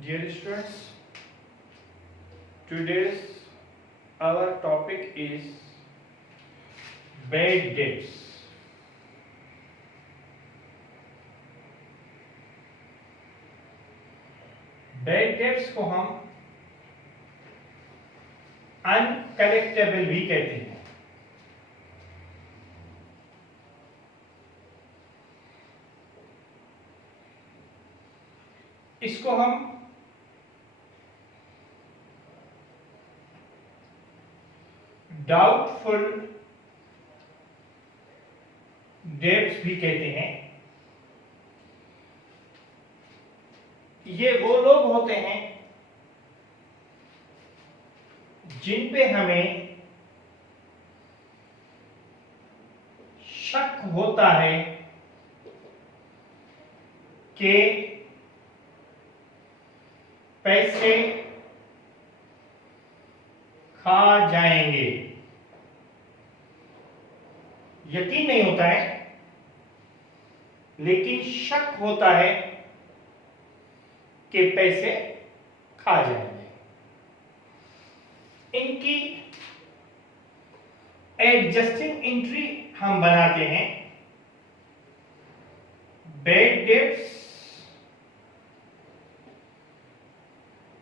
Dear students, today's our topic is bad debts. Bad debts को हम uncollectible भी कहते हैं। इसको हम डाउटफुल डेब्ट्स भी कहते हैं। ये वो लोग होते हैं जिन पे हमें शक होता है कि पैसे खा जाएंगे। यकीन नहीं होता है, लेकिन शक होता है कि पैसे खा जाएंगे। इनकी एडजस्टिंग एंट्री हम बनाते हैं। बैड डेब्ट्स,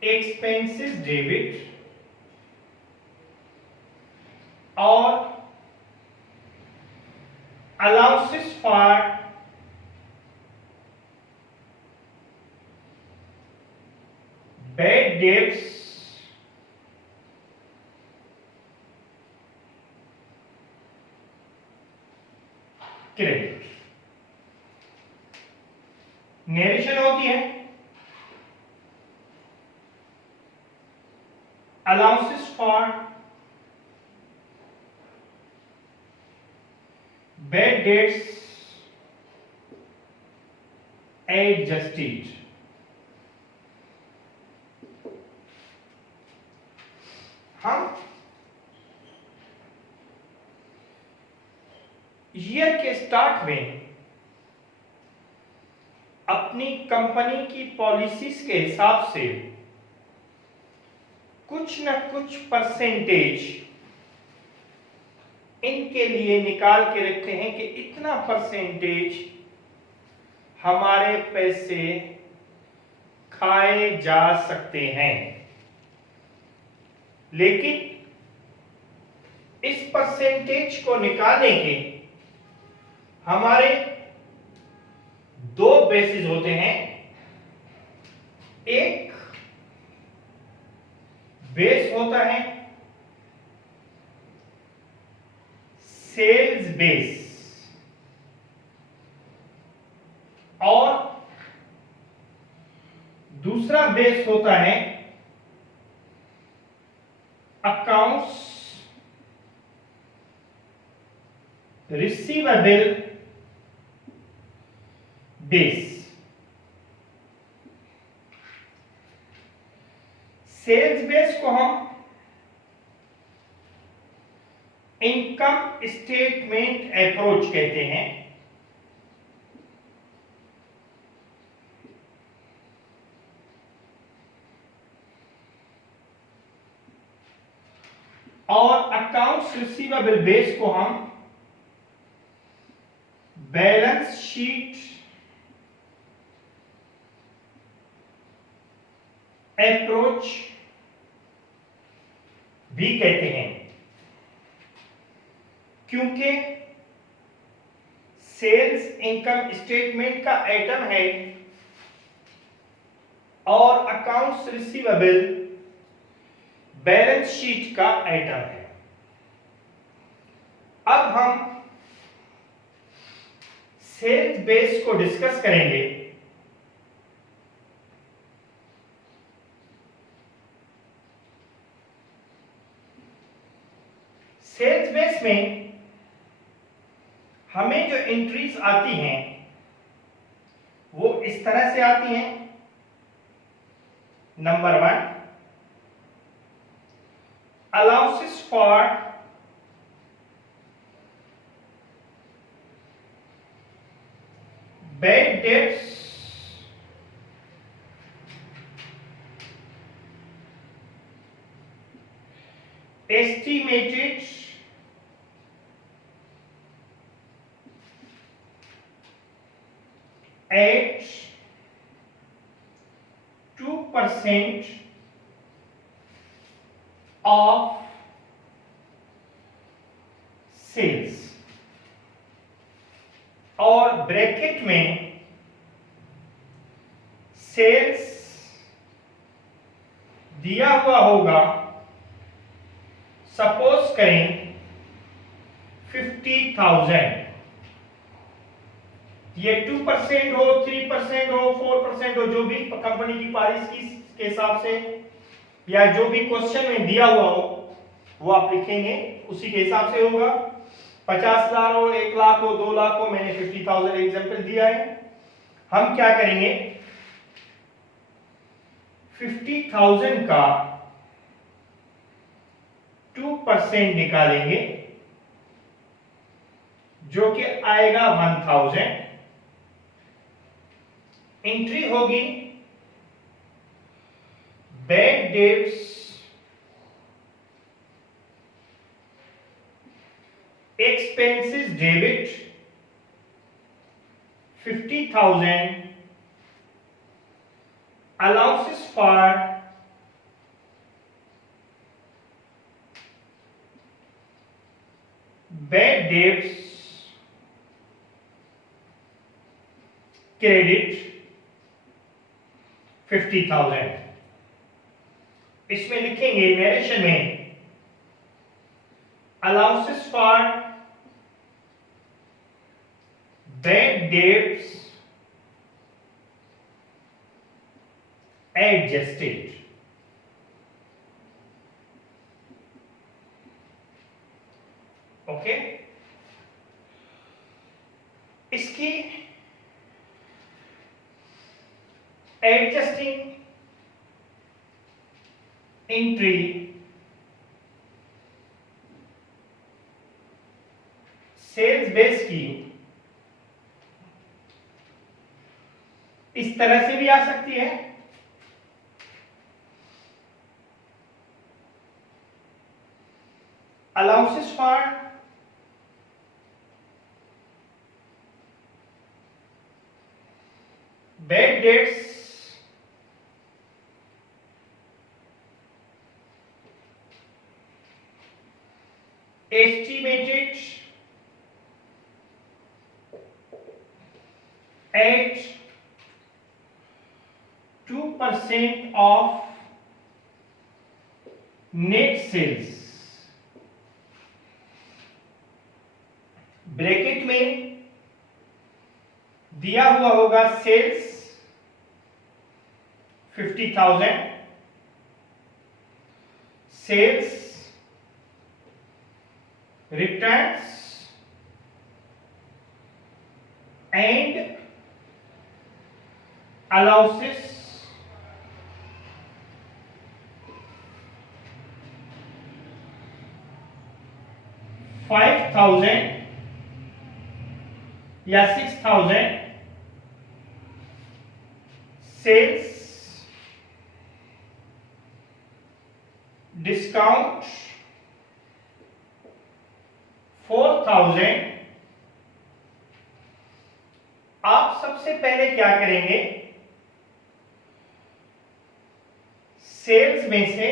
एक्सपेंसेस डेबिट और allowances for bad debts credit. Narration होती है allowances for bad debts adjusted. हम ईयर के स्टार्ट में अपनी कंपनी की पॉलिसीज के हिसाब से कुछ न कुछ परसेंटेज इनके लिए निकाल के रखते हैं कि इतना परसेंटेज हमारे पैसे खाए जा सकते हैं। लेकिन इस परसेंटेज को निकालने के हमारे दो बेसिस होते हैं। एक बेस होता है सेल्स बेस और दूसरा बेस होता है accounts receivable base. Sales base को हम इनकम स्टेटमेंट अप्रोच कहते हैं और अकाउंट्स रिसीवेबल बेस को हम बैलेंस शीट अप्रोच भी कहते हैं, क्योंकि सेल्स इनकम स्टेटमेंट का आइटम है और अकाउंट्स रिसीवेबल बैलेंस शीट का आइटम है। अब हम सेल्स बेस को डिस्कस करेंगे। सेल्स बेस में हमें जो एंट्रीज आती हैं वो इस तरह से आती हैं। Number 1, allowances for bad debts estimated at 2% of sales, और ब्रैकेट में सेल्स दिया हुआ होगा, सपोज करें 50,000। ये 2% हो, 3% हो, 4% हो, जो भी कंपनी की पॉलिसी के हिसाब से या जो भी क्वेश्चन में दिया हुआ हो वो आप लिखेंगे, उसी के हिसाब से होगा। 50,000 हो, 1 लाख हो, 2 लाख हो, मैंने 50,000 एग्जांपल दिया है। हम क्या करेंगे, 50,000 का 2% निकालेंगे, जो कि आएगा 1,000। एंट्री होगी bad debts expenses debit 50,000, allowances for bad debts credit 50,000। इसमें लिखेंगे नरेशन में allowances for bad debts adjusted। Okay, इसकी एडजस्टिंग एंट्री सेल्स बेस की इस तरह से भी आ सकती है, allowances for bad debts estimated at 2% of net sales। Bracket में दिया हुआ होगा sales 50,000, sales returns and allowances $5,000 या 6,000, सेल्स डिस्काउंट 4,000। आप सबसे पहले क्या करेंगे, सेल्स में से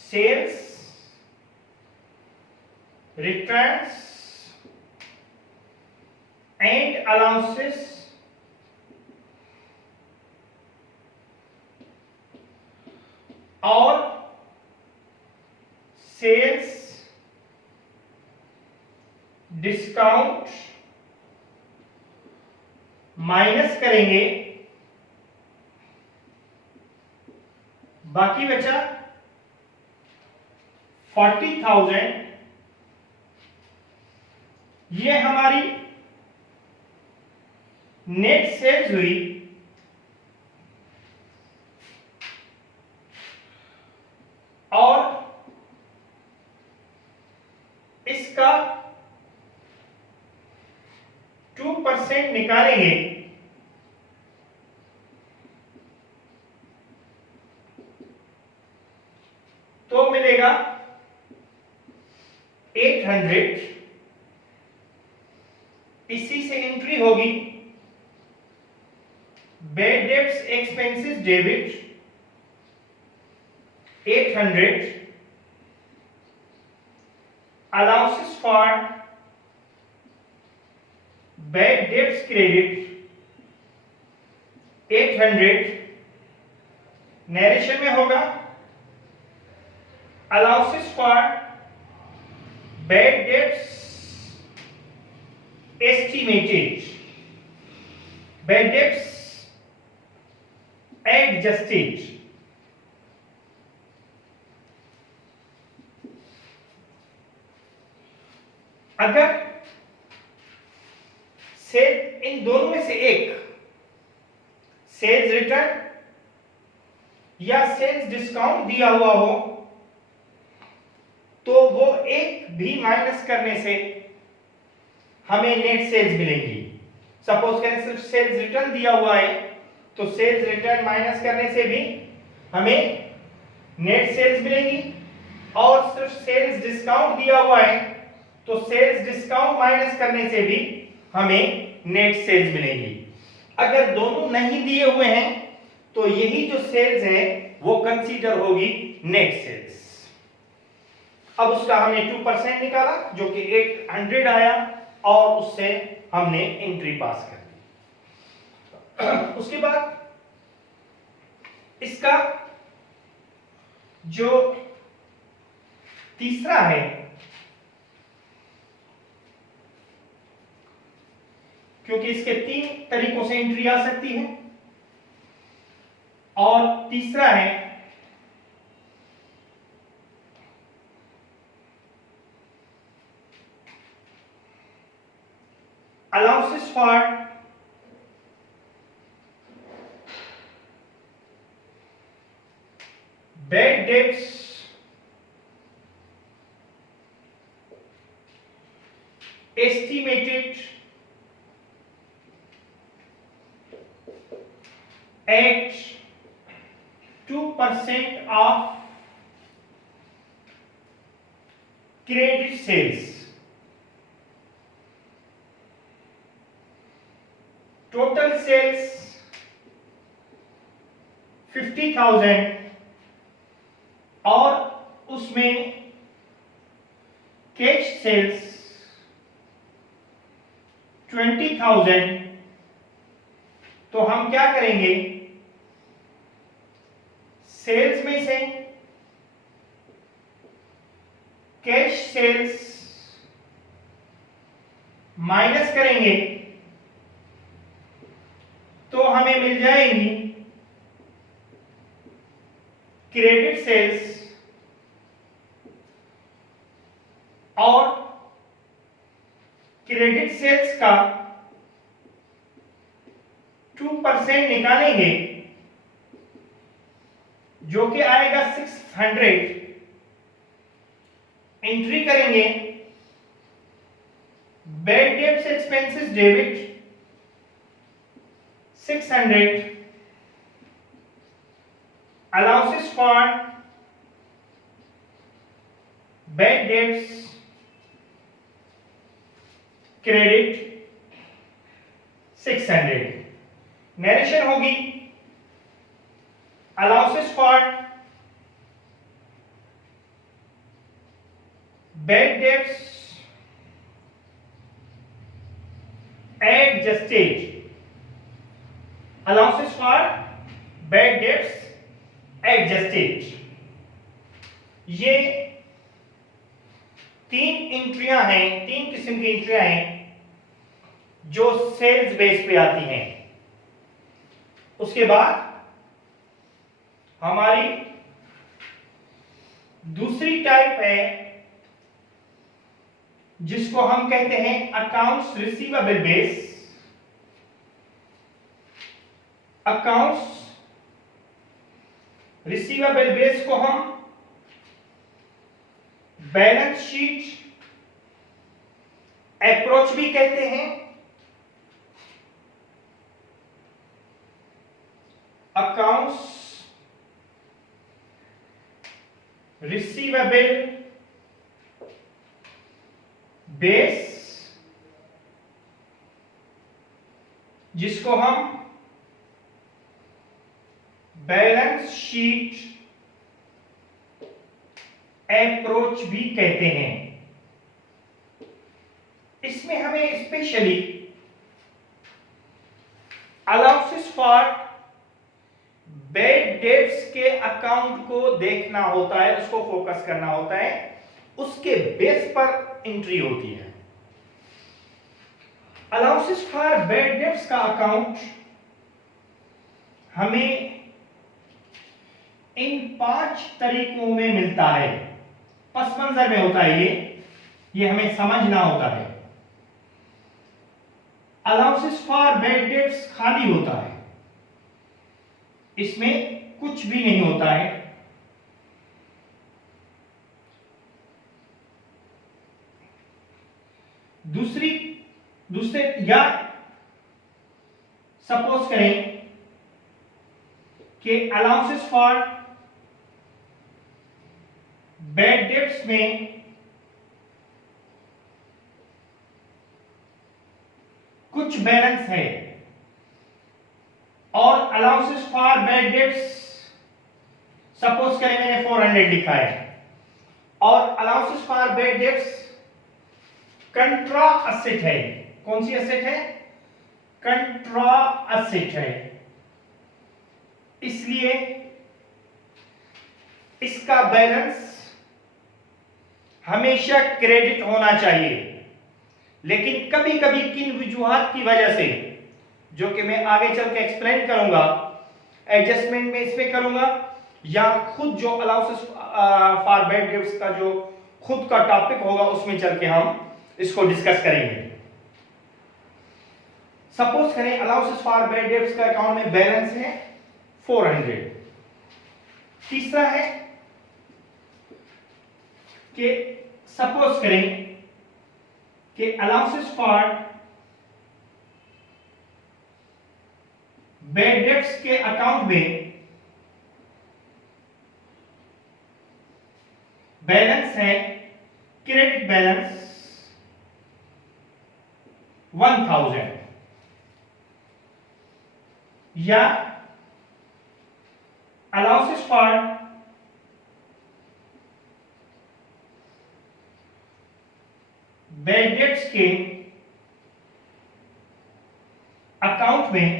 सेल्स रिटर्न्स एंड अलाउंसेस और सेल्स डिस्काउंट माइनस करेंगे, बाकी बचा 40,000। ये हमारी नेट सेल्स हुई, और इसका 2% निकालेंगे, 800, इसी से एंट्री होगी bad debts expenses debit 800, allowances for bad debts credit 800, narration में होगा allowances for bad debts estimated, bad debts adjusted. अगर सेल इन दोनों में से एक सेल्स रिटर्न या सेल्स डिस्काउंट दिया हुआ हो तो वो एक भी माइनस करने से हमें नेट सेल्स मिलेंगी। सपोज करें सिर्फ सेल्स रिटर्न दिया हुआ है तो सेल्स रिटर्न माइनस करने से भी हमें नेट सेल्स मिलेंगी, और सिर्फ सेल्स डिस्काउंट दिया हुआ है तो सेल्स डिस्काउंट माइनस करने से भी हमें नेट सेल्स मिलेंगी। अगर दोनों नहीं दिए हुए हैं तो यही जो सेल्स है वो कंसीडर होगी नेट सेल्स। अब उसका हमने 2% निकाला जो कि 800 आया और उससे हमने एंट्री पास कर दी। उसके बाद इसका जो तीसरा है क्योंकि इसके 3 तरीकों से एंट्री आ सकती है, और तीसरा है allowances for bad debts estimated at 2% of credit sales. Total sales 50,000 और उसमें कैश सेल्स 20,000, तो हम क्या करेंगे, सेल्स में से कैश सेल्स माइनस करेंगे तो हमें मिल जाएंगी क्रेडिट सेल्स, और क्रेडिट सेल्स का 2% निकालेंगे जो कि आएगा 600, एंट्री करेंगे bad debts expenses debit 600, allowances for bad debts credit 600, narration होगी allowances for bad debts adjusted, allowances for bad debts adjusted। ये 3 एंट्रियां हैं, 3 किस्म की एंट्रियां हैं जो सेल्स बेस पे आती हैं। उसके बाद हमारी दूसरी टाइप है जिसको हम कहते हैं accounts receivable base. Accounts receivable base को हम बैलेंस शीट अप्रोच भी कहते हैं। अकाउंट्स रिसीवेबल बेस, जिसको हम बैलेंस शीट अप्रोच भी कहते हैं। इसमें हमें specially allowances for bad debts के अकाउंट को देखना होता है, उसको फोकस करना होता है, उसके बेस पर एंट्री होती है। अलाउंसेस फॉर बैड डेट्स का अकाउंट हमें इन 5 तरीकों में मिलता है। पस मंजर में होता है ये हमें समझना होता है। अलाउंसेस फॉर बैड डेट्स खाली होता है, इसमें कुछ भी नहीं होता है। दूसरे या सपोज करें कि अलाउंसेस फॉर बैड डेट्स में कुछ बैलेंस है और allowances for bad debts suppose करें मैंने 400 लिखा है और allowances for bad debts कंट्रा asset है। कौन सी असेट है? कंट्रा असेट है, इसलिए इसका बैलेंस हमेशा क्रेडिट होना चाहिए। लेकिन कभी कभी किन वजूहात की वजह से, जो कि मैं आगे चल के एक्सप्लेन करूंगा, एडजस्टमेंट में इसमें करूंगा या खुद जो अलाउंसेस फॉर बैड डेट्स का जो खुद का टॉपिक होगा उसमें चल के हम इसको डिस्कस करेंगे। सपोज करें अलाउंसेस फॉर बैड डेट्स का अकाउंट में बैलेंस है 400। तीसरा है कि सपोज करें कि अलाउंसेस फॉर बैड डेट्स के अकाउंट में बैलेंस है, क्रेडिट बैलेंस 1000 या अलाउंसेस फॉर बैड डेट्स के अकाउंट में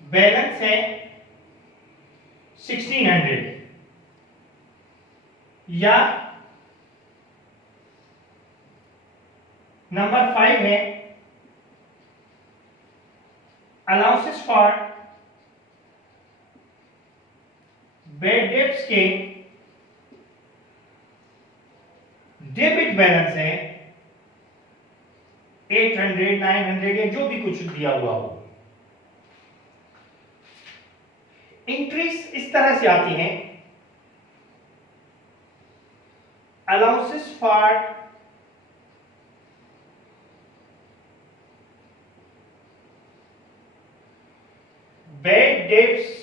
बैलेंस है 1600 या नंबर 5 है अलाउंसेस फॉर बैड डेट्स के डेबिट बैलेंस है 800 900 या जो भी कुछ दिया हुआ हो। एंट्रीज इस तरह से आती हैं, allowances for bad debts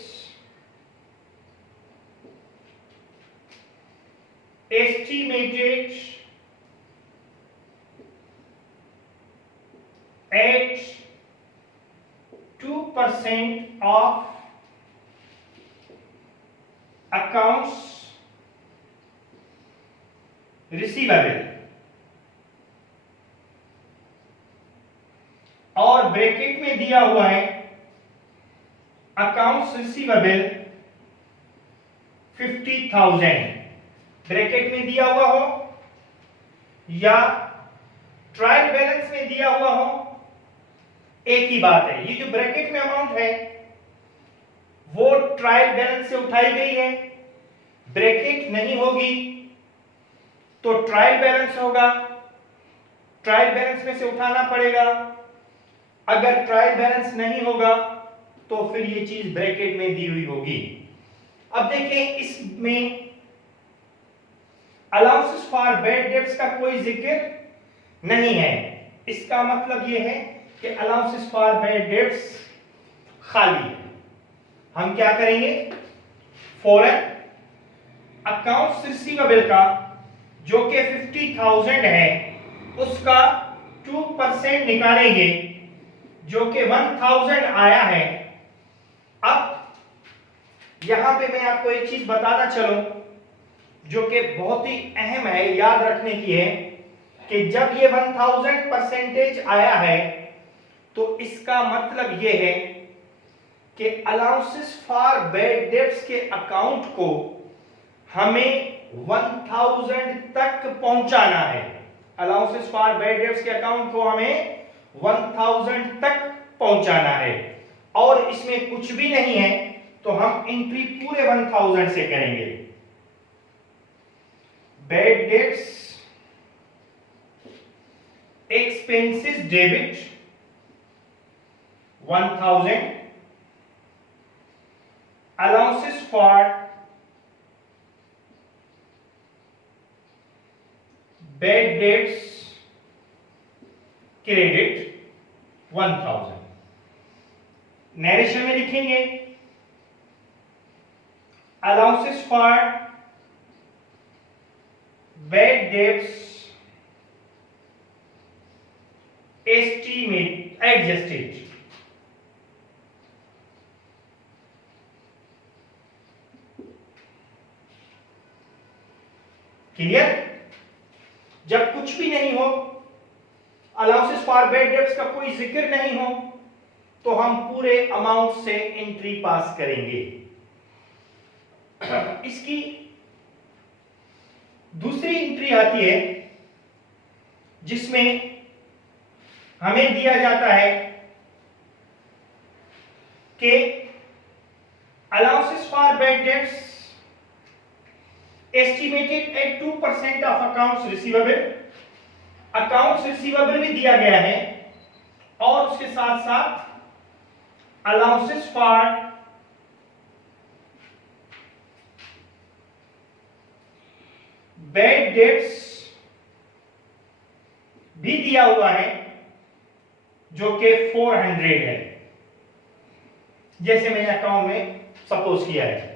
estimated at 2% of accounts receivable और ब्रैकेट में दिया हुआ है अकाउंट्स रिसीवेबल 50,000। ब्रैकेट में दिया हुआ हो या ट्रायल बैलेंस में दिया हुआ हो, एक ही बात है। ये जो ब्रैकेट में अमाउंट है वो ट्रायल बैलेंस से उठाई गई है, ब्रैकेट नहीं होगी तो ट्रायल बैलेंस होगा, ट्रायल बैलेंस में से उठाना पड़ेगा। अगर ट्रायल बैलेंस नहीं होगा तो फिर ये चीज ब्रैकेट में दी हुई होगी। अब देखें, इसमें अलाउंसेस फॉर बैड डेट्स का कोई जिक्र नहीं है। इसका मतलब यह है कि अलाउंसेस फॉर बैड डेट्स खाली है। हम क्या करेंगे, फौरन अकाउंट्स रिसीवेबल का जो कि 50,000 है उसका 2% निकालेंगे जो कि 1000 आया है। अब यहां पे मैं आपको एक चीज बताना चलूं जो कि बहुत ही अहम है, याद रखने की है कि जब ये 1000% आया है तो इसका मतलब ये है कि अलाउंसेस फॉर बैड डेब्ट्स के अकाउंट को हमें 1000 तक पहुंचाना है। अलाउंसेस फॉर बैड डेब्ट्स के अकाउंट को हमें 1000 तक पहुंचाना है और इसमें कुछ भी नहीं है तो हम एंट्री पूरे 1000 से करेंगे। Bad debts expenses debit 1000, allowances for bad debts credit 1000। Narration में लिखेंगे allowances for bad debts estimate adjusted, clear. जब कुछ भी नहीं हो, अलाउंसेस फॉर बैड डेब्ट्स का कोई जिक्र नहीं हो तो हम पूरे अमाउंट से एंट्री पास करेंगे। इसकी दूसरी एंट्री आती है जिसमें हमें दिया जाता है कि allowances for bad debts estimated at 2% of accounts receivable। Accounts receivable भी दिया गया है और उसके साथ साथ अलाउंसेस फॉर बैड डेब्ट्स भी दिया हुआ है जो कि 400 है, जैसे मैंने अकाउंट में सपोज किया है।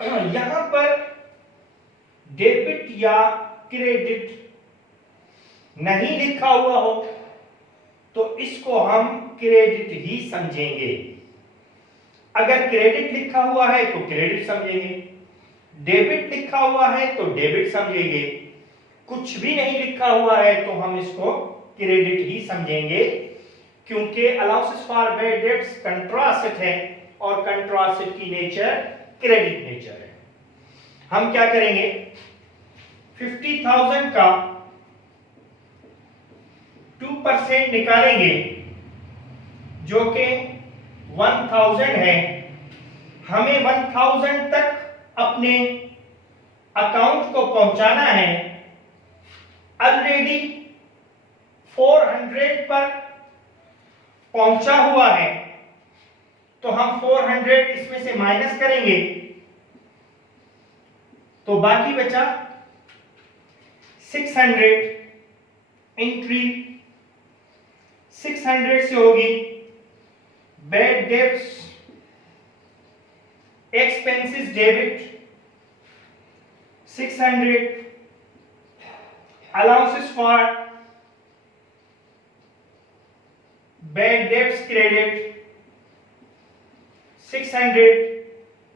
यहां पर डेबिट या क्रेडिट नहीं लिखा हुआ हो तो इसको हम क्रेडिट ही समझेंगे। अगर क्रेडिट लिखा हुआ है तो क्रेडिट समझेंगे, डेबिट लिखा हुआ है तो डेबिट समझेंगे, कुछ भी नहीं लिखा हुआ है तो हम इसको क्रेडिट ही समझेंगे, क्योंकि अलाउंसेस फॉर बैड डेब्ट्स कंट्रासेट है और कंट्रासेट की नेचर क्रेडिट नेचर है। हम क्या करेंगे, 50,000 का 2% निकालेंगे जो कि 1000 है। हमें 1000 तक अपने अकाउंट को पहुंचाना है। ऑलरेडी 400 पर पहुंचा हुआ है तो हम 400 इसमें से माइनस करेंगे तो बाकी बचा 600। एंट्री 600 से होगी bad debts expenses debit 600, allowances for bad debts credit 600।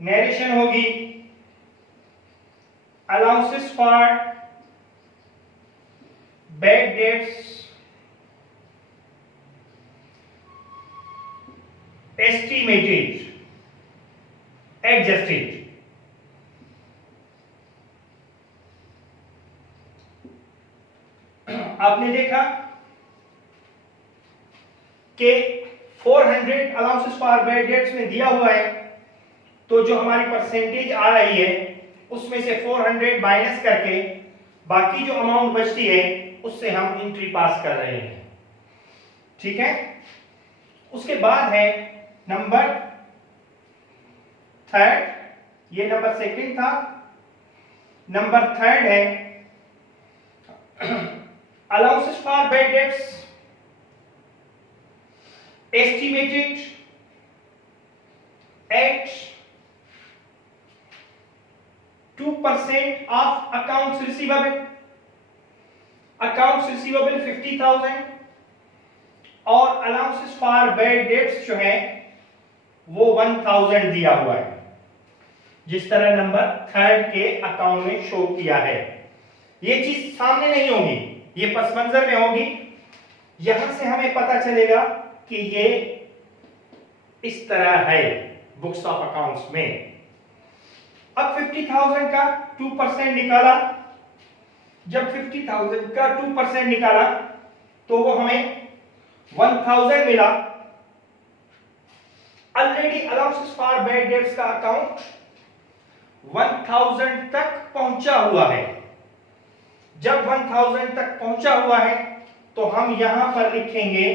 Narration होगी allowances for bad debts estimated adjusted. आपने देखा कि 400 अलाउंसेस फॉर बैड डेब्ट्स में दिया हुआ है तो जो हमारी परसेंटेज आ रही है उसमें से 400 माइनस करके बाकी जो अमाउंट बचती है उससे हम एंट्री पास कर रहे हैं। ठीक है। उसके बाद है नंबर थर्ड, ये नंबर सेकंड था। नंबर थर्ड है allowances for bad debts estimated at 2% 50% of accounts receivable, accounts receivable 50,000 और अलाउंसेस फॉर बैड डेट्स जो है वो 1000 दिया हुआ है, जिस तरह नंबर 3 के अकाउंट में शो किया है। ये चीज सामने नहीं होगी, ये पस मंजर में होगी। यहां से हमें पता चलेगा कि ये इस तरह है बुक्स ऑफ अकाउंट्स में। अब 50,000 का 2% निकाला, जब 50,000 का 2% निकाला तो वो हमें 1000 मिला। Already allowances for bad debts का अकाउंट 1000 तक पहुंचा हुआ है। जब 1000 तक पहुंचा हुआ है तो हम यहां पर लिखेंगे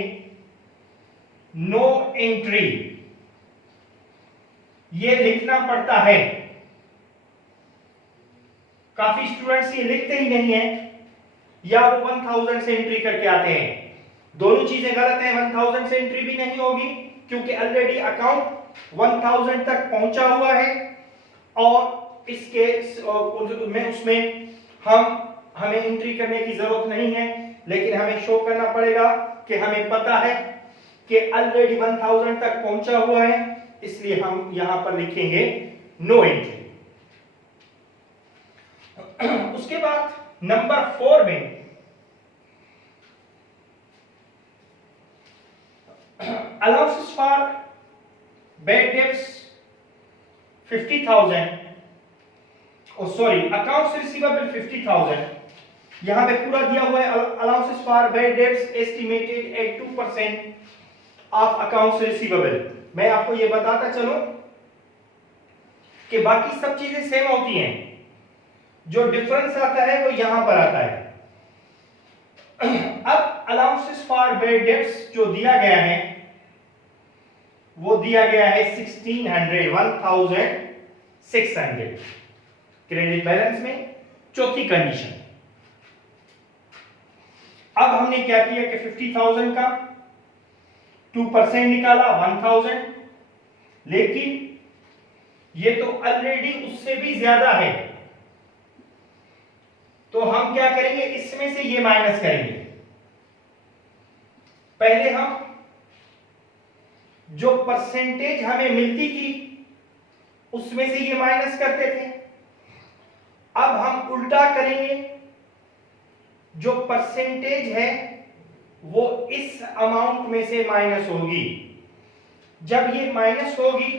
नो एंट्री। ये लिखना पड़ता है, काफी स्टूडेंट्स ये लिखते ही नहीं है या वो 1000 से एंट्री करके आते हैं। दोनों चीजें गलत है, 1000 से एंट्री भी नहीं होगी क्योंकि ऑलरेडी अकाउंट 1000 तक पहुंचा हुआ है और इसके उसमें हमें एंट्री करने की जरूरत नहीं है, लेकिन हमें शो करना पड़ेगा कि हमें पता है कि ऑलरेडी 1000 तक पहुंचा हुआ है, इसलिए हम यहां पर लिखेंगे नो एंट्री। उसके बाद नंबर 4 में allowances for bad debts 50,000, sorry accounts receivable 50,000, यहां पे पूरा दिया हुआ है। Allowances for bad debts estimated at 2% of accounts receivable. मैं आपको ये बताता चलूं कि बाकी सब चीजें सेम होती हैं, जो डिफरेंस आता है वो यहां पर आता है। अब अलाउंसेस फॉर बैड डेट्स जो दिया गया है वो दिया गया है 1600 क्रेडिट बैलेंस में, चौथी कंडीशन। अब हमने क्या किया कि 50,000 का 2% निकाला 1000, लेकिन ये तो ऑलरेडी उससे भी ज्यादा है, तो हम क्या करेंगे, इसमें से ये माइनस करेंगे। पहले हम जो परसेंटेज हमें मिलती थी उसमें से ये माइनस करते थे, अब हम उल्टा करेंगे, जो परसेंटेज है वो इस अमाउंट में से माइनस होगी। जब ये माइनस होगी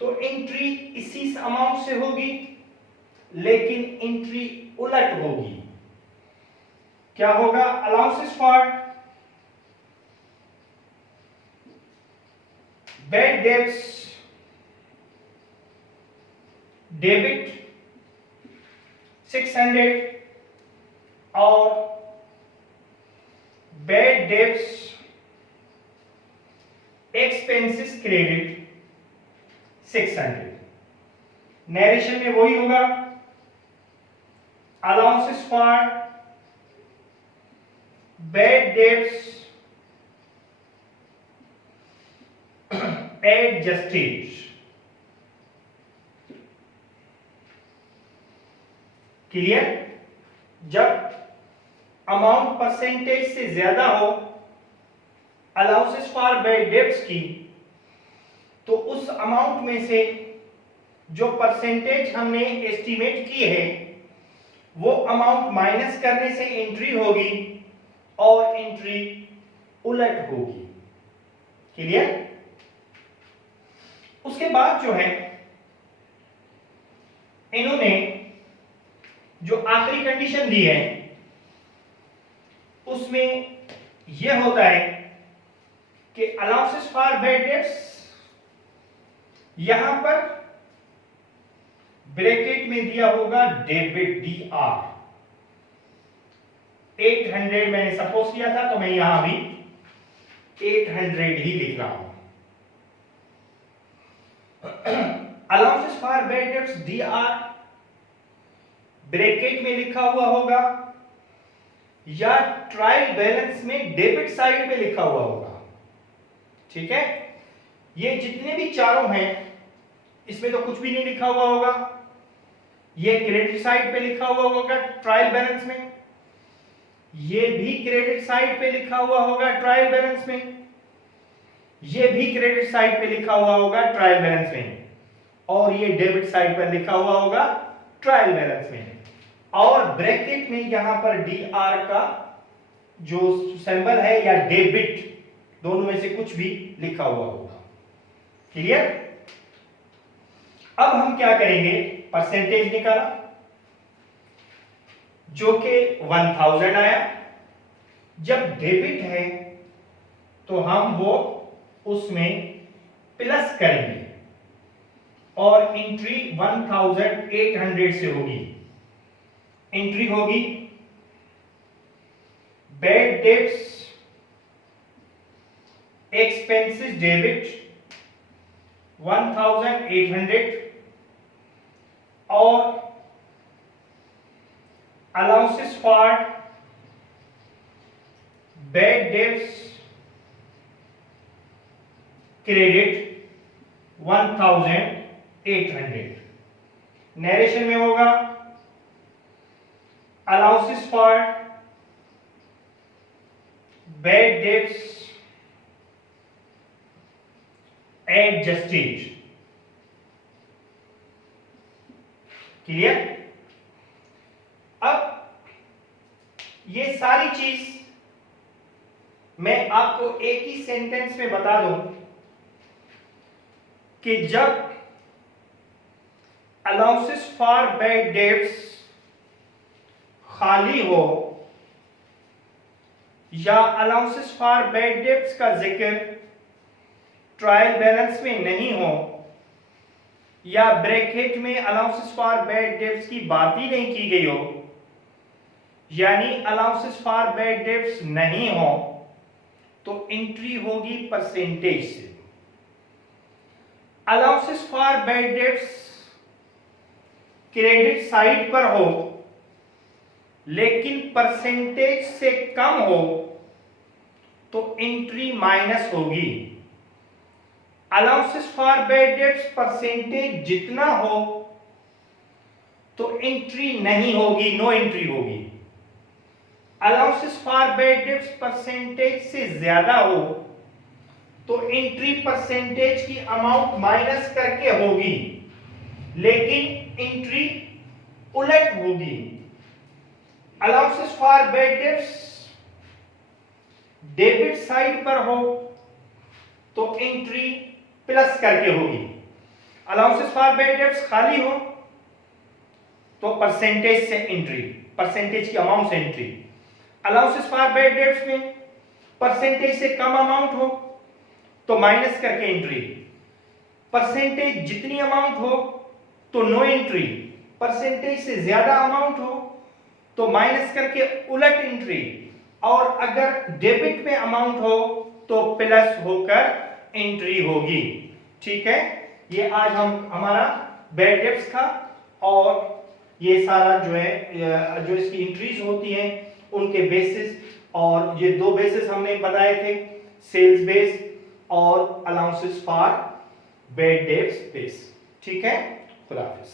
तो एंट्री इसी अमाउंट से होगी, लेकिन एंट्री उलट होगी। क्या होगा, allowances for bad debts debit 600 और bad debts expenses credit 600। Narration में वही होगा, allowances for bad debts adjusted. Clear? जब अमाउंट परसेंटेज से ज्यादा हो अलाउंसेस फॉर बैड डेट्स की, तो उस अमाउंट में से जो परसेंटेज हमने एस्टिमेट की है वो अमाउंट माइनस करने से एंट्री होगी और एंट्री उलट होगी। क्लियर? उसके बाद जो है इन्होंने जो आखिरी कंडीशन दी है उसमें यह होता है कि अलाउंसेस फॉर बैड डेट्स, यहां पर ब्रैकेट में दिया होगा डेबिट DR 800 मैंने सपोज किया था, तो मैं यहां भी 800 ही लिख रहा हूं। Allowances for bad debts DR bracket में लिखा हुआ होगा या ट्रायल बैलेंस में डेबिट साइड पे लिखा हुआ होगा। ठीक है, ये जितने भी चारों हैं इसमें तो कुछ भी नहीं लिखा हुआ होगा, ये क्रेडिट साइड पे लिखा हुआ होगा ट्रायल बैलेंस में, ये भी क्रेडिट साइड पे लिखा हुआ होगा ट्रायल बैलेंस में, ये भी क्रेडिट साइड पे लिखा हुआ होगा ट्रायल बैलेंस में, और ये डेबिट साइड पर लिखा हुआ होगा ट्रायल बैलेंस में। और ब्रैकेट में यहां पर DR का जो सिंबल है या डेबिट, दोनों में से कुछ भी लिखा हुआ होगा। क्लियर? अब हम क्या करेंगे, परसेंटेज निकाला जो कि 1000 आया। जब डेबिट है तो हम वो उसमें प्लस करेंगे और एंट्री 1800 से होगी। एंट्री होगी बैड डेब्ट्स एक्सपेंसेस डेबिट 1800 और allowances for bad debts credit 1800। Narration में होगा allowances for bad debts adjusted. Clear? अब ये सारी चीज मैं आपको एक ही सेंटेंस में बता दूं कि जब अलाउंसेस फॉर बैड डेब्ट्स खाली हो या अलाउंसेस फॉर बैड डेब्ट्स का जिक्र ट्रायल बैलेंस में नहीं हो या ब्रैकेट में अलाउंसेस फॉर बैड डेब्ट्स की बात ही नहीं की गई हो, यानी अलाउंसेस फॉर बैड डेब्ट्स नहीं हो, तो एंट्री होगी परसेंटेज से। Allowances for bad debts credit side पर हो लेकिन परसेंटेज से कम हो तो एंट्री माइनस होगी। Allowances for bad debts percentage जितना हो तो एंट्री नहीं होगी, नो एंट्री होगी। Allowances for bad debts percentage से ज्यादा हो तो एंट्री परसेंटेज की अमाउंट माइनस करके होगी, लेकिन एंट्री उलट होगी। Allowances for bad debts debit side पर हो तो एंट्री प्लस करके होगी। अलाउंसेस फॉर बैड डेब्ट्स खाली हो तो परसेंटेज से एंट्री, परसेंटेज की अमाउंट से entry. Allowances for bad debts में परसेंटेज से कम अमाउंट हो तो माइनस करके एंट्री। परसेंटेज जितनी अमाउंट हो तो नो एंट्री, परसेंटेज से ज्यादा अमाउंट हो तो माइनस करके उलट एंट्री, और अगर डेबिट में अमाउंट हो तो प्लस होकर एंट्री होगी। ठीक है, ये आज हमारा बैड डेब्ट्स था, और ये सारा जो है जो इसकी एंट्रीज होती हैं उनके बेसिस, और ये दो बेसिस हमने बताए थे, सेल्स बेस और allowances for bad debts base. ठीक है, खुदा हाफिज।